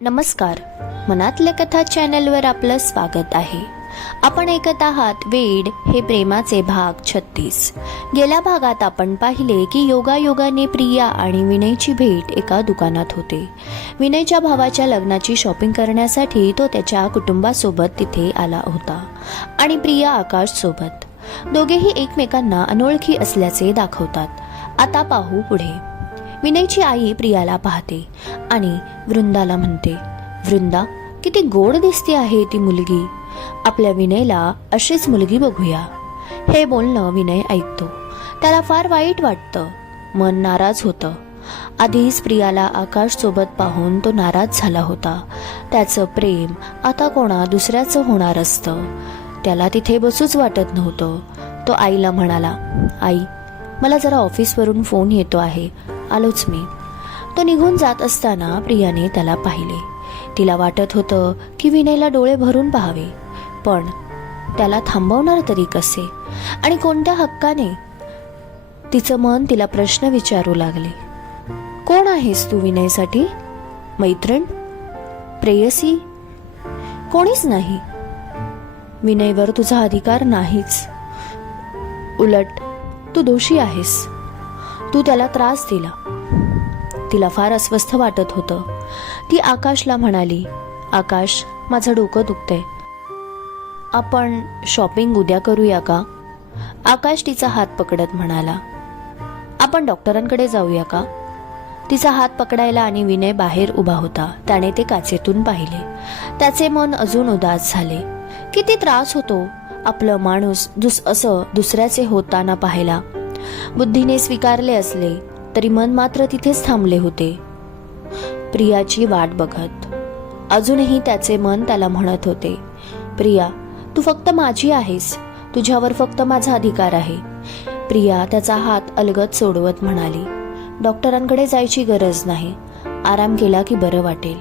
नमस्कार. मनातल्या कथा चॅनलवर आपलं स्वागत आहे. आपण ऐकत आहात वेड हे प्रेमाचे भाग छत्तीस. गेल्या भागात आपण पाहिले की योगायोगाने प्रिया आणि विनयची भेट एका दुकानात होते. विनयच्या भावाच्या लग्नाची शॉपिंग करण्यासाठी तो त्याच्या कुटुंबासोबत तिथे आला होता आणि प्रिया आकाश सोबत. दोघेही एकमेकांना अनोळखी असल्याचे दाखवतात. आता पाहू पुढे. विनयची आई प्रियाला पाहते. आणि वृंदाला म्हणते वृंदा किती गोड दिसते आहे ती मुलगी. आपल्या विनयला अशीच मुलगी बघूया. हे बोलणं विनय ऐकतो. त्याला फार वाईट वाटतं. मन नाराज होतं. आधीच प्रियाला आकाश सोबत पाहून तो नाराज झाला होता. त्याचं प्रेम आता कोणा दुसऱ्याचं होणार असतं. त्याला तिथे बसूच वाटत नव्हतं. तो आईला म्हणाला आई मला जरा ऑफिसवरून फोन येतो आहे. आलोच मी. तो निघून जात असताना प्रियाने त्याला पाहिले. तिला वाटत होतं की विनयला डोळे भरून पाहावे पण त्याला थांबवणार तरी कसे? आणि कोणत्या हक्काने? तिचं मन तिला प्रश्न विचारू लागले. कोण आहेस तू विनयसाठी? मैत्रीण? प्रेयसी? कोणीच नाही. विनयवर तुझा अधिकार नाहीच. उलट तू दोषी आहेस. तू त्याला त्रास दिला. तिला फार अस्वस्थ वाटत होतं. ती आकाशला म्हणाली आकाश माझं डोकं दुखतंय. आपण शॉपिंग उद्या करूया का? आकाश तिचा हात पकडत म्हणाला आपण डॉक्टरांकडे जाऊया का? तिचा हात पकडायला आणि विनय बाहेर उभा होता. त्याने ते काचेतून पाहिले. त्याचे मन अजून उदास झाले. किती त्रास होतो. आपलं माणूस दुस असं दुसऱ्याचे होताना पाहायला. बुद्धीने स्वीकारले असले तरी मन मात्र तिथेच थांबले होते. प्रियाची वाट बघत. अजूनही त्याचे मन त्याला म्हणत होते प्रिया तू फक्त माझी आहेस. तुझ्यावर फक्त माझा अधिकार आहे. प्रिया त्याचा हात अलगत सोडवत म्हणाली डॉक्टरांकडे जायची गरज नाही. आराम केला की बरं वाटेल.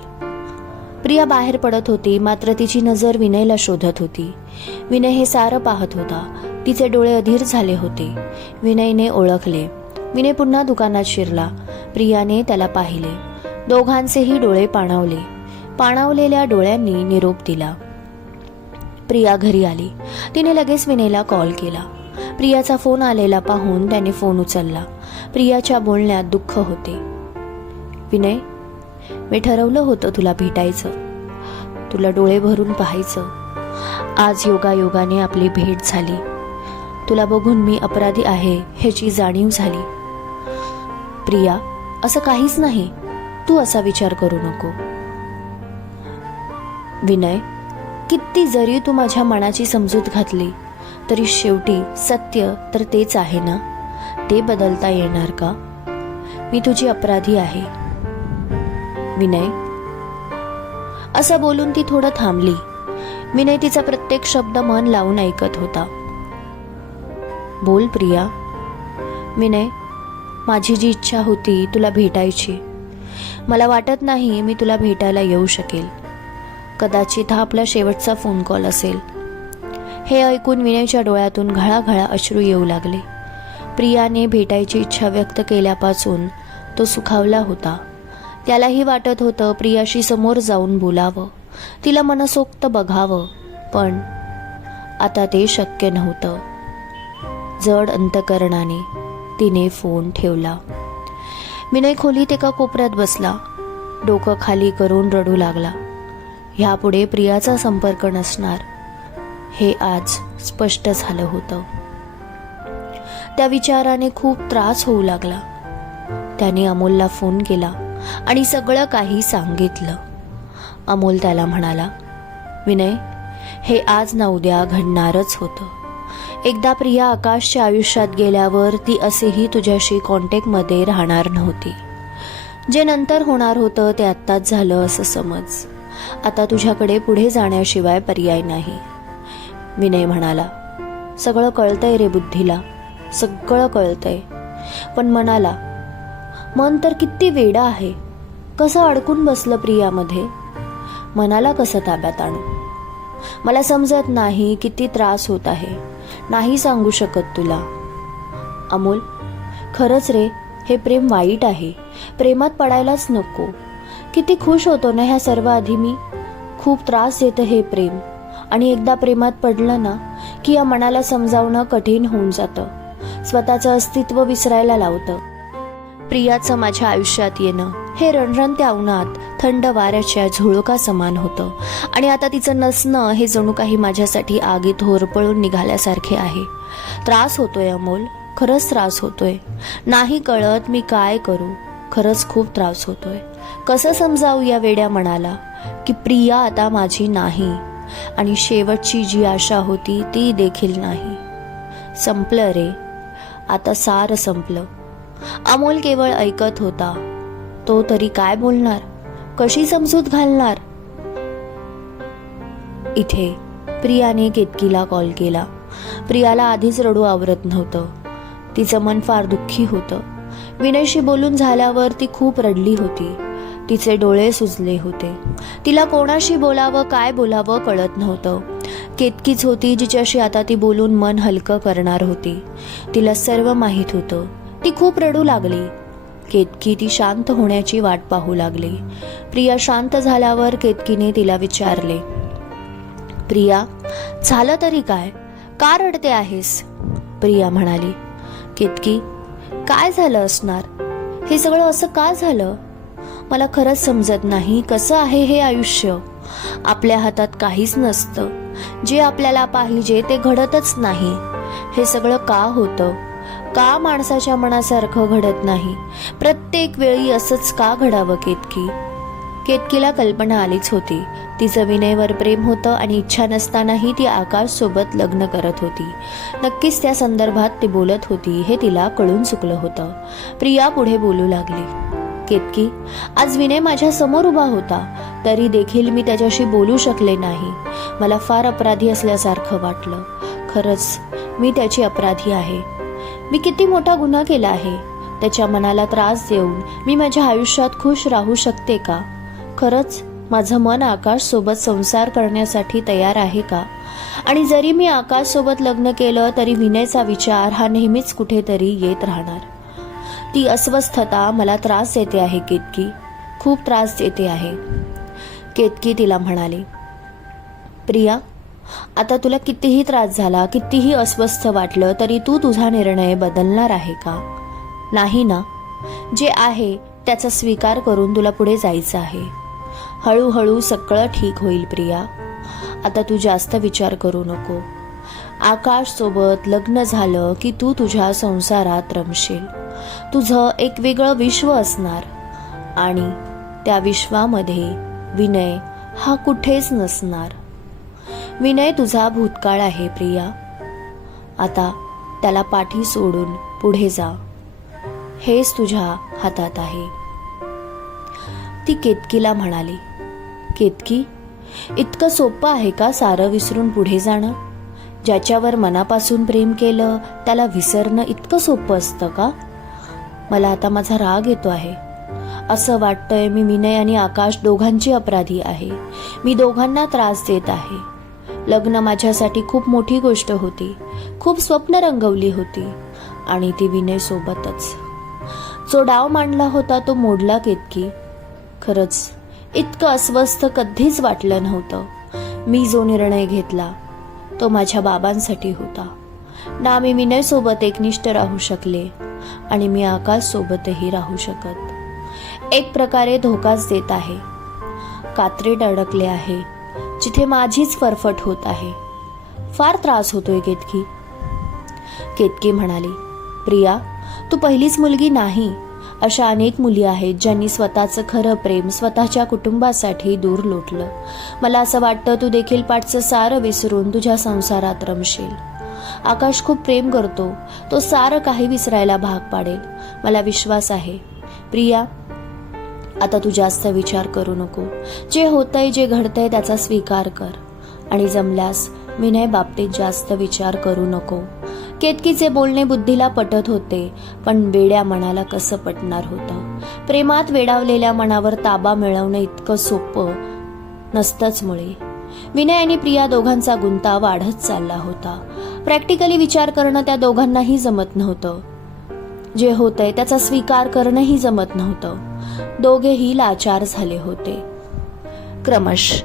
प्रिया बाहेर पडत होती मात्र तिची नजर विनयला शोधत होती. विनय हे सारं पाहत होता. तिचे डोळे अधीर झाले होते. विनयने ओळखले. विने पुन्हा दुकानात शिरला. प्रियाने त्याला पाहिले. दोघांचेही डोळे पाणावले. पाणावलेल्या डोळ्यांनी निरोप दिला. प्रिया घरी आली. तिने लगेच विनयला कॉल केला. प्रियाचा फोन आलेला पाहून त्याने फोन उचलला. प्रियाच्या बोलण्यात दुःख होते. विनय मी ठरवलं होतं तुला भेटायचं. तुला डोळे भरून पाहायचं. आज योगायोगाने आपली भेट झाली. तुला बघून मी अपराधी आहे ह्याची जाणीव झाली. प्रिया असं काहीच नाही. तू असा विचार करू नको. विनय किती जरी तू माझ्या मनाची समजूत घातली तरी शेवटी सत्य तर तेच आहे ना? ते बदलता येणार का? मी तुझी अपराधी आहे. विनय असं बोलून ती थोडं थांबली. विनय तिचा प्रत्येक शब्द मन लावून ऐकत होता. बोल प्रिया. विनय माझी जी इच्छा होती तुला भेटायची मला वाटत नाही मी तुला भेटायला येऊ शकेल. कदाचित हा आपला शेवटचा फोन कॉल असेल. हे ऐकून विनयच्या डोळ्यातून घळाघळा अश्रू येऊ लागले. प्रियाने भेटायची इच्छा व्यक्त केल्यापासून तो सुखावला होता. त्यालाही वाटत होतं प्रियाशी समोर जाऊन बोलावं. तिला मनसोक्त बघावं पण आता ते शक्य नव्हतं. जड अंतकरणाने तिने फोन ठेवला. विनय खोलीत एका कोपऱ्यात बसला. डोकं खाली करून रडू लागला. ह्यापुढे प्रियाचा संपर्क नसणार. हे आज स्पष्ट झालं होतं. त्या विचाराने खूप त्रास होऊ लागला. त्याने अमोलला फोन केला आणि सगळं काही सांगितलं. अमोल त्याला म्हणाला विनय हे आज ना उद्या घडणारच होतं. एकदा प्रिया आकाशच्या आयुष्यात गेल्यावर ती असेही तुझ्याशी कॉन्टॅक्टमध्ये राहणार नव्हती. जे नंतर होणार होतं ते आत्ताच झालं असं समज. आता तुझ्याकडे पुढे जाण्याशिवाय पर्याय नाही. विनय म्हणाला सगळं कळतंय रे बुद्धीला. सगळं कळतंय. पण मनाला मन तर किती वेडा आहे. कसं अडकून बसलं प्रियामध्ये? मनाला कसं ताब्यात आणू? मला समजत नाही किती त्रास होत आहे. नाही सांगू शकत तुला. अमोल खरंच रे हे प्रेम वाईट आहे. प्रेमात पडायलाच नको. किती खुश होतो ना ह्या सर्व आधी मी. खूप त्रास देतं हे प्रेम. आणि एकदा प्रेमात पडलं ना की या मनाला समजावणं कठीण होऊन जातं. स्वतःचं अस्तित्व विसरायला लावतं. प्रियाचं माझ्या आयुष्यात येणं. हे रणरणत्या उन्हात. थंड वाऱ्याच्या झुळका समान होतं. आणि आता तिचं नसणं हे जणू काही माझ्यासाठी आगीत होरपळून निघाल्यासारखे आहे. त्रास होतोय अमोल. खरंच त्रास होतोय. नाही कळत मी काय करू. खरंच खूप त्रास होतोय. कसं समजावू या वेड्या मनाला? की प्रिया आता माझी नाही. आणि शेवटची जी आशा होती ती देखील नाही. संपलं रे. आता सार संपलं. अमोल केवळ ऐकत होता. तो तरी काय बोलणार? कशी समजूत घालणार? इथे प्रियाने केतकीला कॉल केला. प्रियाला आधीच रडू आवरत नव्हतं. तिचं मन फार दुःखी होतं. विनयशी बोलून झाल्यावर ती खूप रडली होती. तिचे डोळे सुजले होते. तिला कोणाशी बोलावं काय बोलावं कळत नव्हतं. केतकीच होती जिच्याशी आता ती बोलून मन हलकं करणार होती. तिला सर्व माहीत होतं. ती खूप रडू लागली. केतकी ती शांत होण्याची वाट पाहू लागली. प्रिया शांत झाल्यावर केतकीने तिला विचारले प्रिया झालं तरी काय? का रडते आहेस? प्रिया म्हणाली केतकी काय झालं असणार? हे सगळं असं का झालं? मला खरंच समजत नाही कसं आहे हे आयुष्य. आपल्या हातात काहीच नसतं. जे आपल्याला पाहिजे ते घडतच नाही. हे सगळं का होतं? का माणसाच्या मनासारखं घडत नाही? प्रत्येक वेळी असंच का घडावं केतकी? केतकीला कल्पना आलीच होती. तिचं विनयवर प्रेम होतं आणि इच्छा नसतानाही ती आकाश सोबत लग्न करत होती. नक्कीच त्या संदर्भात ती बोलत होती हे तिला कळून चुकलं होतं. प्रिया पुढे बोलू लागली. केतकी आज विनय माझ्यासमोर उभा होता. तरी देखील मी त्याच्याशी बोलू शकले नाही. मला फार अपराधी असल्यासारखं वाटलं. खरंच मी त्याची अपराधी आहे. मी किती मोठा गुन्हा केला आहे. त्याच्या मनाला त्रास देऊन मी माझ्या आयुष्यात खुश राहू शकते का? खरंच माझं मन आकाश सोबत संसार करण्यासाठी तयार आहे का? आणि जरी मी आकाश सोबत लग्न केलं तरी विनयचा विचार हा नेहमीच कुठेतरी येत राहणार. ती अस्वस्थता मला त्रास देते आहे केतकी. खूप त्रास देते आहे. केतकी तिला म्हणाली प्रिया आता तुला कितीही त्रास झाला कितीही अस्वस्थ वाटलं तरी तू तुझा निर्णय बदलणार आहे का? नाही ना. जे आहे त्याचा स्वीकार करून तुला पुढे जायचं आहे. हळूहळू सगळं ठीक होईल प्रिया. आता तू जास्त विचार करू नको. आकाश सोबत लग्न झालं की तू तुझ्या संसारात रमशील. तुझं एक वेगळं विश्व असणार. आणि त्या विश्वामध्ये विनय हा कुठेच नसणार. विनय तुझा भूतकाळ आहे प्रिया. आता त्याला पाठी सोडून पुढे जा. हेच तुझ्या हातात आहे. ती केतकीला म्हणाली केतकी इतकं सोपं आहे का सारं विसरून पुढे जाणं? ज्याच्यावर मनापासून प्रेम केलं त्याला विसरणं इतकं सोपं असतं का? मला आता माझा राग येतो आहे. असं वाटतंय मी विनय आणि आकाश दोघांची अपराधी आहे. मी दोघांना त्रास देत आहे. लग्न माझ्यासाठी खूप मोठी गोष्ट होती. खूप स्वप्न रंगवली होती. आणि ती विनयसोबतच जो डाव मांडला होता तो मोडला केतकी. खरंच इतकं अस्वस्थ कधीच वाटलं नव्हतं. मी जो निर्णय घेतला तो माझ्या बाबांसाठी होता. ना मी विनयसोबत एकनिष्ठ राहू शकले आणि मी आकाशसोबतही राहू शकत. एक प्रकारे धोकाच देत आहे. कात्रीत अडकले आहे. जिथे माझीच फरफट होत आहे. फार त्रास होतोय केतकी. केतकी म्हणाली प्रिया तू पहिलीच मुलगी नाही. अशा अनेक मुली आहेत ज्यांनी स्वतःचं खरं प्रेम स्वतःच्या कुटुंबासाठी दूर लोटलं. मला असं वाटतं तू देखील पाठचं सारं विसरून तुझ्या संसारात रमशील. आकाश खूप प्रेम करतो. तो सारं काही विसरायला भाग पाडेल. मला विश्वास आहे. प्रिया आता तू जास्त विचार करू नको. जे होतंय जे घडतंय त्याचा स्वीकार कर. आणि जमल्यास विनय बाबतीत जास्त विचार करू नको. केतकीचे बोलणे बुद्धीला पटत होते पण वेड्या मनाला कसं पटणार होतं? प्रेमात वेडावलेल्या मनावर ताबा मिळवणं इतकं सोपं नसतंच मुळे. विनय आणि प्रिया दोघांचा गुंता वाढत चालला होता. प्रॅक्टिकली विचार करणं त्या दोघांनाही जमत नव्हतं. जे होतंय त्याचा स्वीकार करणंही जमत नव्हतं. दोघेही लाचार झाले होते. क्रमश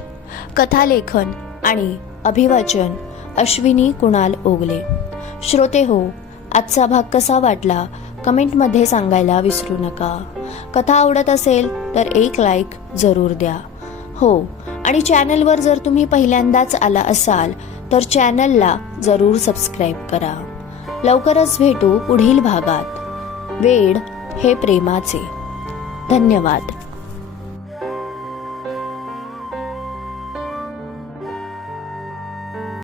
कथालेखन आणि अभिवाचन अश्विनी कुणाल ओगले. श्रोते हो आजचा भाग कसा वाटला? कमेंटमध्ये सांगायला विसरू नका. कथा आवडत असेल तर एक लाईक जरूर द्या. हो आणि चॅनलवर जर तुम्ही पहिल्यांदाच आला असाल तर चॅनलला जरूर सबस्क्राईब करा. लवकरच भेटू पुढील भागात. वेड हे प्रेमाचे. धन्यवाद.